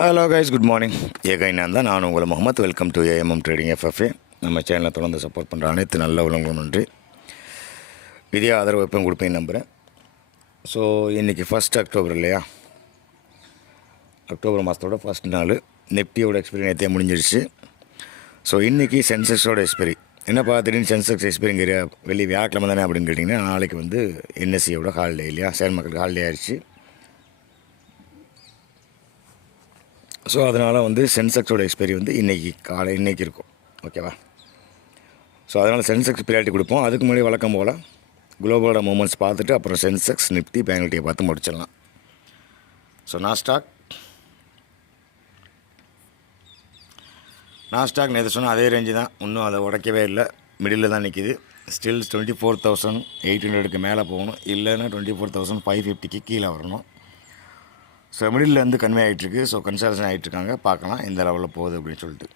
Hello guys good morning ஏகை நான் தான். நான் உங்களை Mohammed. Welcome to AMM trading FFA நம்ம சேனலை தொடர்ந்து சப்போர்ட் பண்ணுற அனைத்து நல்ல உள்ளவங்களும் நன்றி. இதே ஆதரவு எப்பவும் கொடுப்பேன் நம்புகிறேன் ஸோ இன்றைக்கி ஃபஸ்ட் அக்டோபர் இல்லையா? அக்டோபர் மாதத்தோட ஃபஸ்ட் நாள். நெப்டியோட எக்ஸ்பீரியன் நேற்றே முடிஞ்சிருச்சு. ஸோ இன்றைக்கி சென்செக்ஸோட எக்ஸ்பெரி என்னப்பா திடீர்னு சென்செக்ஸ் எக்ஸ்பெரிங்கிற வெளியே வியாழக்கிழமை தானே அப்படின்னு கேட்டிங்கன்னா நாளைக்கு வந்து என்எஸ்சியோட ஹாலிடே இல்லையா? சேர் மக்களுக்கு ஹாலிடே ஆயிடுச்சு. ஸோ அதனால் வந்து சென்செக்ஸோட எக்ஸ்பைரி வந்து இன்றைக்கி காலை இன்றைக்கி இருக்கும். ஓகேவா ஸோ அதனால் சென்செக்ஸ் ப்ரியாரிட்டி கொடுப்போம். அதுக்கு முன்னாடி வழக்கம் போல் குளோபலோட மூமெண்ட்ஸ் பார்த்துட்டு அப்புறம் சென்செக்ஸ் நிஃப்டி பேங்க் நிஃப்டியை பார்த்து முடிச்சிடலாம். ஸோ நாஸ்டாக் நாஸ்டாக் நேற்று சொன்னால் அதே ரேஞ்சு தான். இன்னும் அதை உடைக்கவே இல்லை. மிடில் தான் நிற்கிது still twenty four thousand eight ஹண்ட்ரடுக்கு மேலே போகணும். இல்லைன்னா டுவெண்ட்டி ஃபோர் தௌசண்ட் ஃபைவ் ஃபிஃப்டிக்கு கீழே வரணும். ஸோ மிடில் வந்து கன்வே ஆகிட்டுருக்கு ஸோ கன்சல்ஷன் ஆகிட்டுருக்காங்க பார்க்கலாம் எந்த லெவலில் போகுது அப்படின்னு சொல்லிட்டு.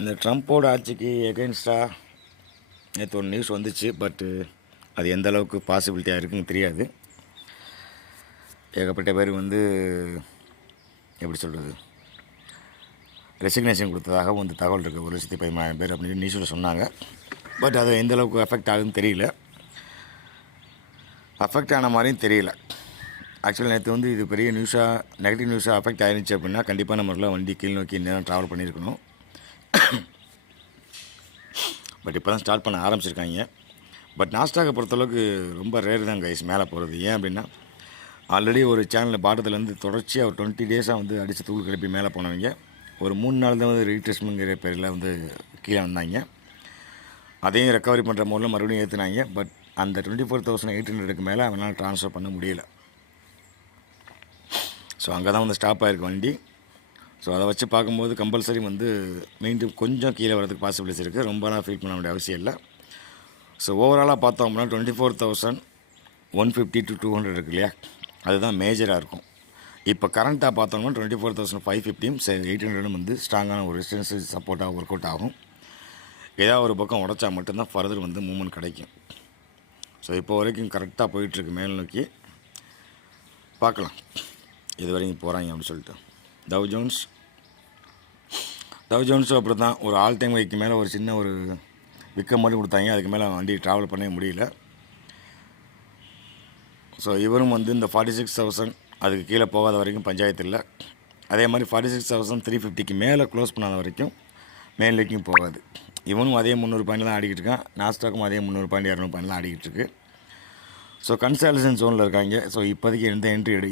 இந்த ட்ரம்ப்போட ஆட்சிக்கு எகென்ஸ்டாக நேற்று ஒரு நியூஸ் வந்துச்சு. பட்டு அது எந்த அளவுக்கு பாசிபிலிட்டியாக இருக்குன்னு தெரியாது. ஏகப்பட்ட பேர் வந்து எப்படி சொல்கிறது ரெசிக்னேஷன் கொடுத்ததாக வந்து தகவல் இருக்குது ஒரு லட்சத்தி பதிமூணாயிரம் பேர் அப்படின்னு நியூஸில் சொன்னாங்க. பட் அது எந்த அளவுக்கு எஃபெக்ட் ஆகுதுன்னு தெரியல. அஃபெக்ட் ஆன மாதிரியும் தெரியல. ஆக்சுவலாக நேற்று வந்து இது பெரிய நியூஸாக நெகட்டிவ் நியூஸாக அஃபெக்ட் ஆயிருந்துச்சு அப்படின்னா கண்டிப்பாக நம்மளால் வண்டி கீழ் நோக்கி நேரம் ட்ராவல் பண்ணியிருக்கணும். பட் இப்போ தான் ஸ்டார்ட் பண்ண ஆரம்பிச்சிருக்காங்க. பட் நாஸ்டாக்கை பொறுத்தளவுக்கு ரொம்ப ரேர் தான் கைஸ் மேலே போகிறது ஏன் அப்படின்னா ஆல்ரெடி ஒரு சேனலில் பாட்டத்துலேருந்து தொடர்ச்சியாக ஒரு டுவெண்ட்டி டேஸாக வந்து அடித்து தூள் கிளப்பி மேலே போனவங்க ஒரு மூணு நாள் தான் வந்து ரீட்ரெஸ்மெண்ட்ங்கிற பேரில் வந்து கீழே வந்தாங்க. அதையும் ரெக்கவரி பண்ணுற மூலம் மறுபடியும் ஏற்றுனாங்க பட் அந்த டுவெண்ட்டி ஃபோர் தௌசண்ட் எயிட் ஹண்ட்ரடுக்கு மேலே அவனால் ட்ரான்ஸ்ஃபர் பண்ண முடியல. ஸோ அங்கே தான் வந்து ஸ்டாப் ஆகிருக்கு வண்டி. ஸோ அதை வச்சு பார்க்கும்போது கம்பல்சரி வந்து மீண்டும் கொஞ்சம் கீழே வரதுக்கு பாசிபிலிட்டிஸ் இருக்குது ரொம்பலாம் ஃபீல் பண்ண வேண்டிய அவசியம் இல்லை. ஸோ ஓவராலாக பார்த்தோம் அப்படின்னா twenty four thousand one fifty to two hundred இருக்கு இல்லையா? அதுதான் மேஜராக இருக்கும். இப்போ கரண்ட்டாக பார்த்தோம்னா டுவெண்ட்டி ஃபோர் தௌசண்ட் ஃபைவ் ஃபிஃப்டியும் எயிட் ஹண்ட்ரடும் வந்து ஸ்ட்ராங்கான ஒரு ரெசிஸ்டன்ஸ் சப்போர்ட்டாக ஒர்க் அவுட் ஆகும். ஏதாவது ஒரு பக்கம் உடச்சா மட்டும்தான் ஃபர்தர் வந்து மூமெண்ட் கிடைக்கும். ஸோ இப்போ வரைக்கும் கரெக்டாக போயிட்டுருக்கு மேல் நோக்கி. பார்க்கலாம். இது வரைக்கும் போகிறாங்க அப்படின்னு சொல்லிட்டு. Tau Jones. டவ் ஜோன்ஸும் அப்படி தான் ஒரு ஆல் டைம் வைக்கு மேலே ஒரு சின்ன ஒரு விற்க மாதிரி கொடுத்தாங்க. அதுக்கு மேலே வண்டி ட்ராவல் பண்ணவே முடியல. ஸோ இவரும் வந்து இந்த ஃபார்ட்டி சிக்ஸ் தௌசண்ட் அதுக்கு கீழே போகாத வரைக்கும் பஞ்சாயத்து இல்லை. அதே மாதிரி ஃபார்ட்டி சிக்ஸ் தௌசண்ட் த்ரீ ஃபிஃப்டிக்கு மேலே க்ளோஸ் பண்ணாத வரைக்கும் மேல் போகாது. இவனும் அதே முந்நூறு பாயிண்ட் தான் ஆடிக்கிட்டு இருக்கான். நாஸ்டாக்கும் அதே முந்நூறு பாயிண்ட் இரநூறு பாயிண்ட் தான் ஆடிக்கிட்டு இருக்கு. ஸோ கன்சல்டேஷன் ஜோனில் இருக்காங்க. ஸோ இப்போதைக்கு எந்த என்ட்ரி எடு